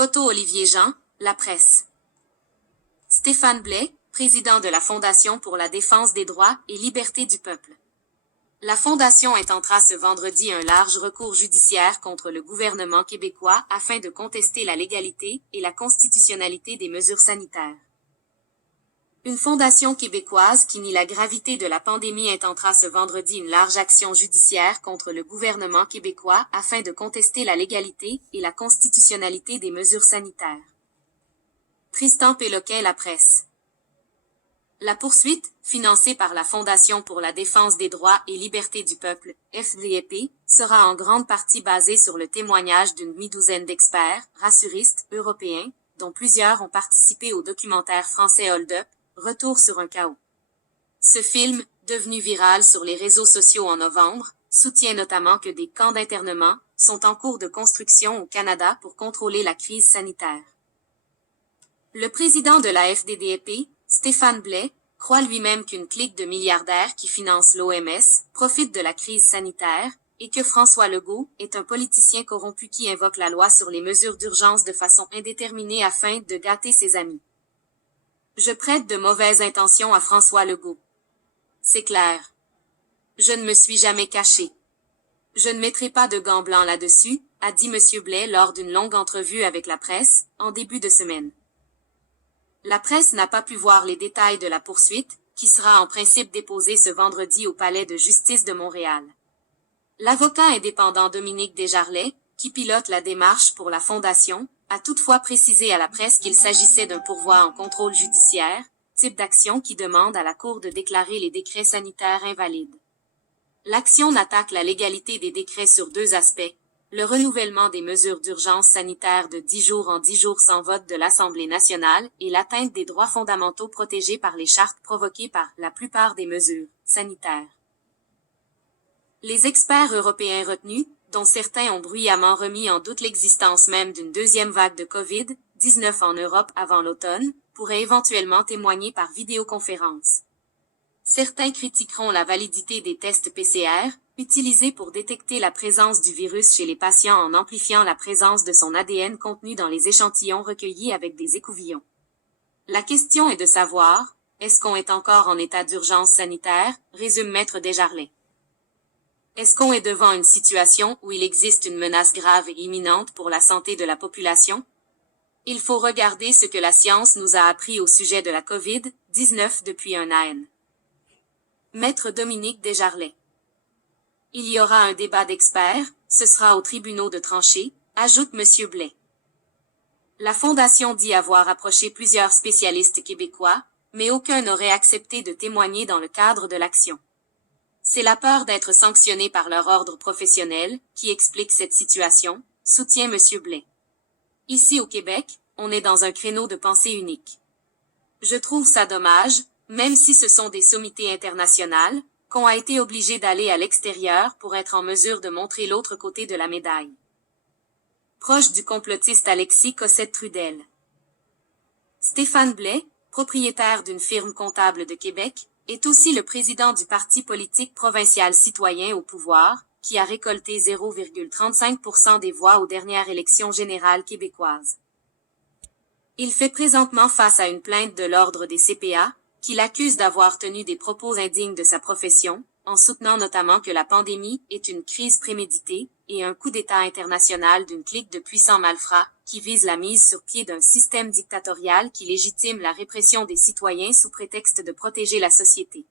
Photo Olivier Jean, La Presse. Stéphane Blais, président de la Fondation pour la défense des droits et libertés du peuple. La Fondation intentera ce vendredi un large recours judiciaire contre le gouvernement québécois afin de contester la légalité et la constitutionnalité des mesures sanitaires. Une fondation québécoise qui nie la gravité de la pandémie intentera ce vendredi une large action judiciaire contre le gouvernement québécois afin de contester la légalité et la constitutionnalité des mesures sanitaires. Tristan Péloquin, La Presse. La poursuite, financée par la Fondation pour la défense des droits et libertés du peuple, FDP, sera en grande partie basée sur le témoignage d'une demi-douzaine d'experts, rassuristes, européens, dont plusieurs ont participé au documentaire français Hold Up, Retour sur un chaos. Ce film, devenu viral sur les réseaux sociaux en novembre, soutient notamment que des camps d'internement sont en cours de construction au Canada pour contrôler la crise sanitaire. Le président de la FDDP, Stéphane Blais, croit lui-même qu'une clique de milliardaires qui finance l'OMS profite de la crise sanitaire et que François Legault est un politicien corrompu qui invoque la loi sur les mesures d'urgence de façon indéterminée afin de gâter ses amis. Je prête de mauvaises intentions à François Legault. C'est clair. Je ne me suis jamais caché. Je ne mettrai pas de gants blancs là-dessus, a dit M. Blais lors d'une longue entrevue avec la presse, en début de semaine. La presse n'a pas pu voir les détails de la poursuite, qui sera en principe déposée ce vendredi au Palais de justice de Montréal. L'avocat indépendant Dominique Desjarlais, qui pilote la démarche pour la Fondation, a toutefois précisé à la presse qu'il s'agissait d'un pourvoi en contrôle judiciaire, type d'action qui demande à la Cour de déclarer les décrets sanitaires invalides. L'action n'attaque la légalité des décrets sur deux aspects, le renouvellement des mesures d'urgence sanitaire de 10 jours en 10 jours sans vote de l'Assemblée nationale et l'atteinte des droits fondamentaux protégés par les chartes provoquées par la plupart des mesures sanitaires. Les experts européens retenus, dont certains ont bruyamment remis en doute l'existence même d'une deuxième vague de COVID-19 en Europe avant l'automne, pourraient éventuellement témoigner par vidéoconférence. Certains critiqueront la validité des tests PCR, utilisés pour détecter la présence du virus chez les patients en amplifiant la présence de son ADN contenu dans les échantillons recueillis avec des écouvillons. La question est de savoir, est-ce qu'on est encore en état d'urgence sanitaire, résume Maître Desjarlais. Est-ce qu'on est devant une situation où il existe une menace grave et imminente pour la santé de la population? Il faut regarder ce que la science nous a appris au sujet de la COVID-19 depuis un an. Maître Dominique Desjarlais. Il y aura un débat d'experts, ce sera aux tribunaux de trancher, ajoute M. Blais. La Fondation dit avoir approché plusieurs spécialistes québécois, mais aucun n'aurait accepté de témoigner dans le cadre de l'action. C'est la peur d'être sanctionné par leur ordre professionnel qui explique cette situation, soutient M. Blais. Ici au Québec, on est dans un créneau de pensée unique. Je trouve ça dommage, même si ce sont des sommités internationales, qu'on a été obligé d'aller à l'extérieur pour être en mesure de montrer l'autre côté de la médaille. Proche du complotiste Alexis Cossette-Trudel. Stéphane Blais, propriétaire d'une firme comptable de Québec, est aussi le président du parti politique provincial citoyen au pouvoir, qui a récolté 0,35% des voix aux dernières élections générales québécoises. Il fait présentement face à une plainte de l'Ordre des CPA, qui l'accuse d'avoir tenu des propos indignes de sa profession, en soutenant notamment que la pandémie est une crise préméditée et un coup d'État international d'une clique de puissants malfrats, qui vise la mise sur pied d'un système dictatorial qui légitime la répression des citoyens sous prétexte de protéger la société.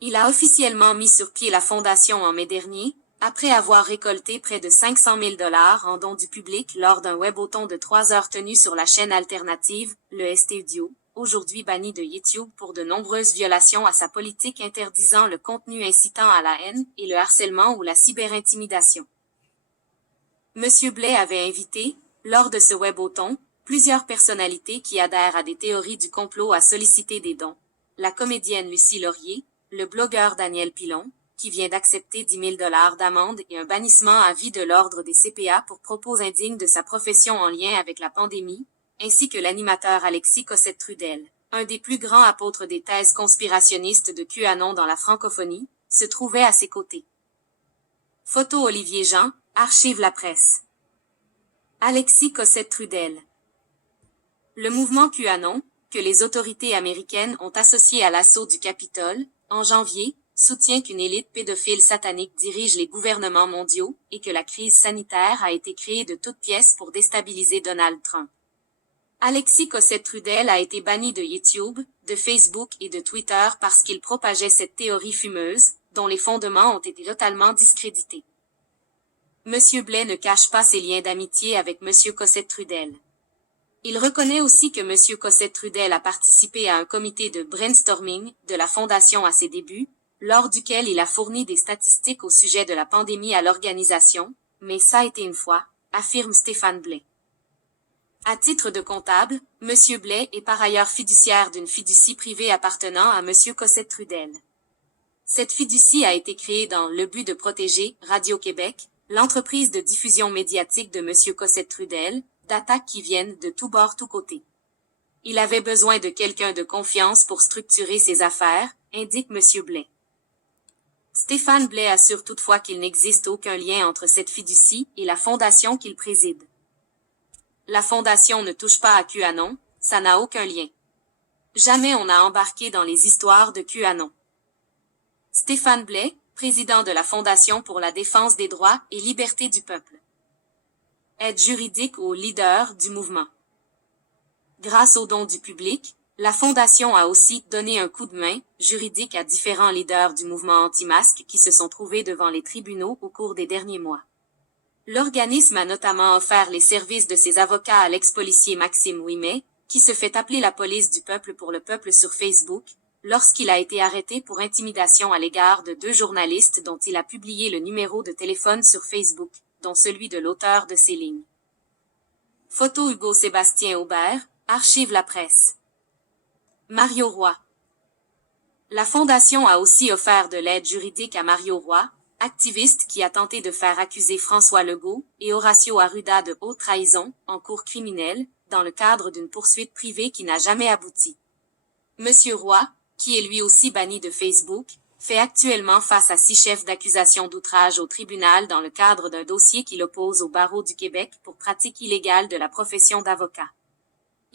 Il a officiellement mis sur pied la Fondation en mai dernier, après avoir récolté près de 500 000 $ en dons du public lors d'un webauton de 3 heures tenu sur la chaîne alternative, le Studio, aujourd'hui banni de YouTube pour de nombreuses violations à sa politique interdisant le contenu incitant à la haine et le harcèlement ou la cyberintimidation. M. Blais avait invité, lors de ce webauton, plusieurs personnalités qui adhèrent à des théories du complot à solliciter des dons. La comédienne Lucie Laurier, le blogueur Daniel Pilon, qui vient d'accepter 10 000 $ d'amende et un bannissement à vie de l'Ordre des CPA pour propos indignes de sa profession en lien avec la pandémie, ainsi que l'animateur Alexis Cossette-Trudel, un des plus grands apôtres des thèses conspirationnistes de QAnon dans la francophonie, se trouvait à ses côtés. Photo Olivier Jean, archive La Presse. Alexis Cossette-Trudel. Le mouvement QAnon, que les autorités américaines ont associé à l'assaut du Capitole, en janvier, soutient qu'une élite pédophile satanique dirige les gouvernements mondiaux et que la crise sanitaire a été créée de toutes pièces pour déstabiliser Donald Trump. Alexis Cossette-Trudel a été banni de YouTube, de Facebook et de Twitter parce qu'il propageait cette théorie fumeuse, dont les fondements ont été totalement discrédités. M. Blais ne cache pas ses liens d'amitié avec M. Cossette-Trudel. Il reconnaît aussi que M. Cossette-Trudel a participé à un comité de brainstorming de la Fondation à ses débuts, lors duquel il a fourni des statistiques au sujet de la pandémie à l'organisation, mais ça a été une fois, affirme Stéphane Blais. À titre de comptable, M. Blais est par ailleurs fiduciaire d'une fiducie privée appartenant à M. Cossette-Trudel. Cette fiducie a été créée dans le but de protéger Radio-Québec, l'entreprise de diffusion médiatique de M. Cossette-Trudel, d'attaques qui viennent de tous bords tous côtés. Il avait besoin de quelqu'un de confiance pour structurer ses affaires, indique M. Blais. Stéphane Blais assure toutefois qu'il n'existe aucun lien entre cette fiducie et la fondation qu'il préside. La fondation ne touche pas à QAnon, ça n'a aucun lien. Jamais on n'a embarqué dans les histoires de QAnon. Stéphane Blais, président de la Fondation pour la défense des droits et libertés du peuple. Aide juridique aux leaders du mouvement. Grâce aux dons du public, la Fondation a aussi donné un coup de main juridique à différents leaders du mouvement anti-masque qui se sont trouvés devant les tribunaux au cours des derniers mois. L'organisme a notamment offert les services de ses avocats à l'ex-policier Maxime Ouimet, qui se fait appeler la police du peuple pour le peuple sur Facebook, lorsqu'il a été arrêté pour intimidation à l'égard de 2 journalistes dont il a publié le numéro de téléphone sur Facebook, dont celui de l'auteur de ces lignes. Photo Hugo Sébastien Aubert, Archive la presse. Mario Roy. La Fondation a aussi offert de l'aide juridique à Mario Roy, activiste qui a tenté de faire accuser François Legault et Horacio Arruda de haute trahison en cour criminelle, dans le cadre d'une poursuite privée qui n'a jamais abouti. Monsieur Roy, qui est lui aussi banni de Facebook, fait actuellement face à 6 chefs d'accusation d'outrage au tribunal dans le cadre d'un dossier qui l'oppose au barreau du Québec pour pratique illégale de la profession d'avocat.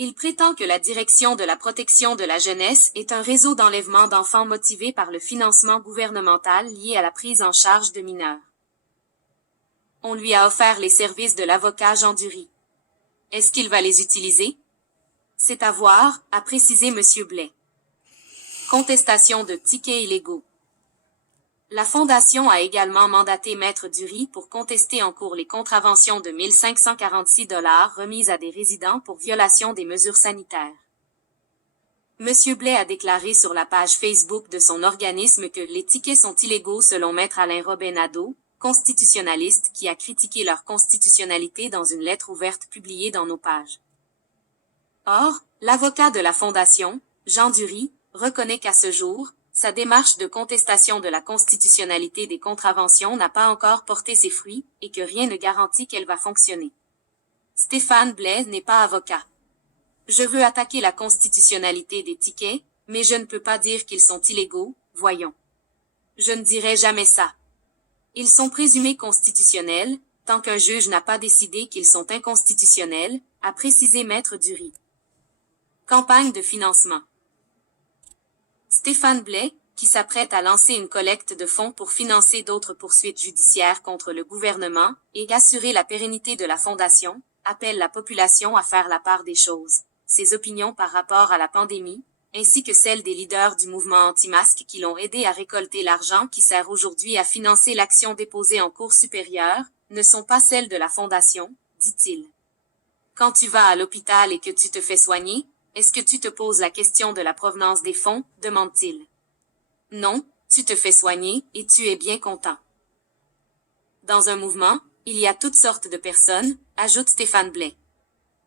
Il prétend que la Direction de la protection de la jeunesse est un réseau d'enlèvement d'enfants motivé par le financement gouvernemental lié à la prise en charge de mineurs. On lui a offert les services de l'avocat Jean Dury. Est-ce qu'il va les utiliser? C'est à voir, a précisé M. Blais. Contestation de tickets illégaux. La Fondation a également mandaté Maître Dury pour contester en cours les contraventions de 1 546 $ remises à des résidents pour violation des mesures sanitaires. M. Blais a déclaré sur la page Facebook de son organisme que les tickets sont illégaux selon Maître Alain Robin-Nadeau, constitutionnaliste qui a critiqué leur constitutionnalité dans une lettre ouverte publiée dans nos pages. Or, l'avocat de la Fondation, Jean Dury, reconnaît qu'à ce jour, sa démarche de contestation de la constitutionnalité des contraventions n'a pas encore porté ses fruits et que rien ne garantit qu'elle va fonctionner. Stéphane Blais n'est pas avocat. Je veux attaquer la constitutionnalité des tickets, mais je ne peux pas dire qu'ils sont illégaux, voyons. Je ne dirai jamais ça. Ils sont présumés constitutionnels, tant qu'un juge n'a pas décidé qu'ils sont inconstitutionnels, a précisé Maître Dury. Campagne de financement. Stéphane Blais, qui s'apprête à lancer une collecte de fonds pour financer d'autres poursuites judiciaires contre le gouvernement et assurer la pérennité de la Fondation, appelle la population à faire la part des choses, ses opinions par rapport à la pandémie, ainsi que celles des leaders du mouvement anti-masque qui l'ont aidé à récolter l'argent qui sert aujourd'hui à financer l'action déposée en cour supérieure, ne sont pas celles de la Fondation, dit-il. Quand tu vas à l'hôpital et que tu te fais soigner, est-ce que tu te poses la question de la provenance des fonds, demande-t-il. Non, tu te fais soigner et tu es bien content. Dans un mouvement, il y a toutes sortes de personnes, ajoute Stéphane Blais.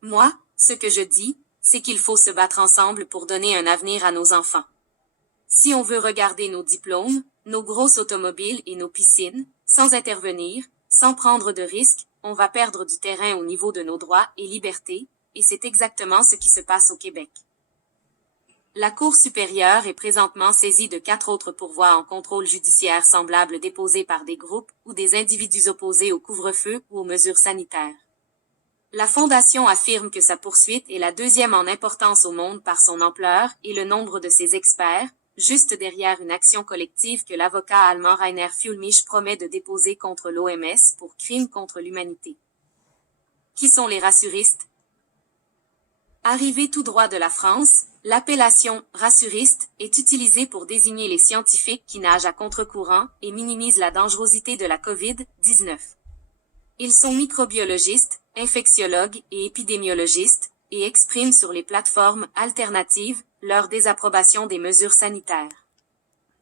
Moi, ce que je dis, c'est qu'il faut se battre ensemble pour donner un avenir à nos enfants. Si on veut regarder nos diplômes, nos grosses automobiles et nos piscines, sans intervenir, sans prendre de risques, on va perdre du terrain au niveau de nos droits et libertés, et c'est exactement ce qui se passe au Québec. La Cour supérieure est présentement saisie de 4 autres pourvois en contrôle judiciaire semblables déposés par des groupes ou des individus opposés au couvre-feu ou aux mesures sanitaires. La Fondation affirme que sa poursuite est la deuxième en importance au monde par son ampleur et le nombre de ses experts, juste derrière une action collective que l'avocat allemand Rainer Füllmich promet de déposer contre l'OMS pour crimes contre l'humanité. Qui sont les rassuristes? Arrivé tout droit de la France, l'appellation « rassuriste » est utilisée pour désigner les scientifiques qui nagent à contre-courant et minimisent la dangerosité de la COVID-19. Ils sont microbiologistes, infectiologues et épidémiologistes, et expriment sur les plateformes alternatives leur désapprobation des mesures sanitaires.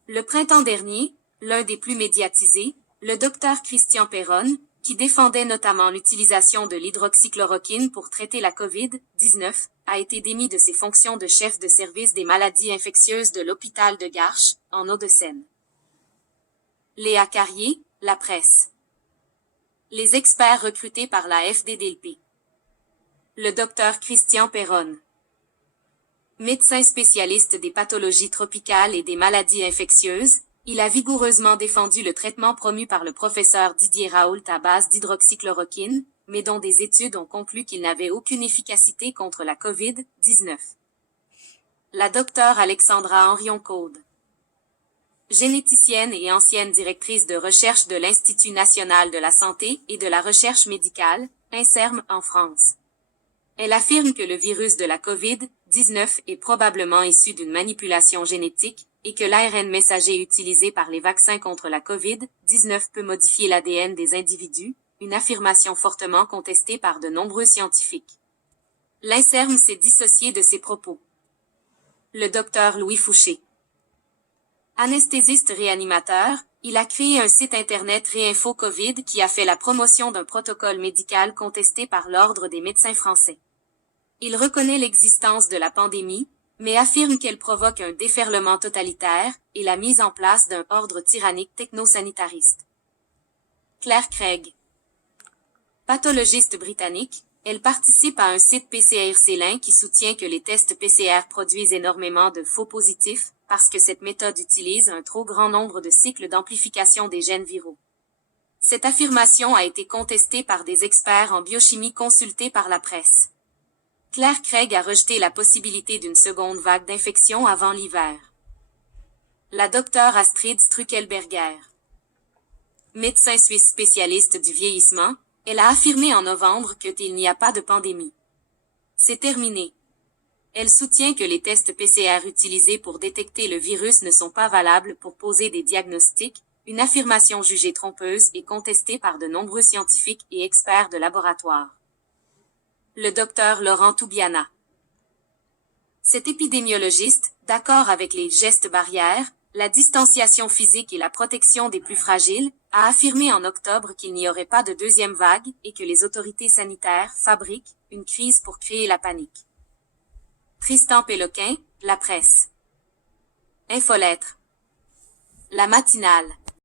Le printemps dernier, l'un des plus médiatisés, le docteur Christian Perron, qui défendait notamment l'utilisation de l'hydroxychloroquine pour traiter la COVID-19, a été démis de ses fonctions de chef de service des maladies infectieuses de l'hôpital de Garches, en Hauts-de-Seine. Léa Carrier, La Presse. Les experts recrutés par la FDDLP. Le docteur Christian Perron. Médecin spécialiste des pathologies tropicales et des maladies infectieuses, il a vigoureusement défendu le traitement promu par le professeur Didier Raoult à base d'hydroxychloroquine, mais dont des études ont conclu qu'il n'avait aucune efficacité contre la COVID-19. La docteure Alexandra Henrion-Caude. Généticienne et ancienne directrice de recherche de l'Institut national de la santé et de la recherche médicale, INSERM en France. Elle affirme que le virus de la COVID-19 est probablement issu d'une manipulation génétique et que l'ARN messager utilisé par les vaccins contre la COVID-19 peut modifier l'ADN des individus, une affirmation fortement contestée par de nombreux scientifiques. L'INSERM s'est dissocié de ces propos. Le docteur Louis Fouché. Anesthésiste réanimateur, il a créé un site internet Réinfo Covid qui a fait la promotion d'un protocole médical contesté par l'Ordre des médecins français. Il reconnaît l'existence de la pandémie, mais affirme qu'elle provoque un déferlement totalitaire et la mise en place d'un ordre tyrannique technosanitariste. Claire Craig. Pathologiste britannique, elle participe à un site PCR Célin qui soutient que les tests PCR produisent énormément de faux positifs parce que cette méthode utilise un trop grand nombre de cycles d'amplification des gènes viraux. Cette affirmation a été contestée par des experts en biochimie consultés par la presse. Claire Craig a rejeté la possibilité d'une seconde vague d'infection avant l'hiver. La docteure Astrid Struckelberger. Médecin suisse spécialiste du vieillissement, elle a affirmé en novembre qu'il n'y a pas de pandémie. C'est terminé. Elle soutient que les tests PCR utilisés pour détecter le virus ne sont pas valables pour poser des diagnostics, une affirmation jugée trompeuse et contestée par de nombreux scientifiques et experts de laboratoire. Le docteur Laurent Toubiana. Cet épidémiologiste, d'accord avec les gestes barrières, la distanciation physique et la protection des plus fragiles, a affirmé en octobre qu'il n'y aurait pas de deuxième vague et que les autorités sanitaires fabriquent une crise pour créer la panique. Tristan Péloquin, La Presse. Infolettre. La matinale.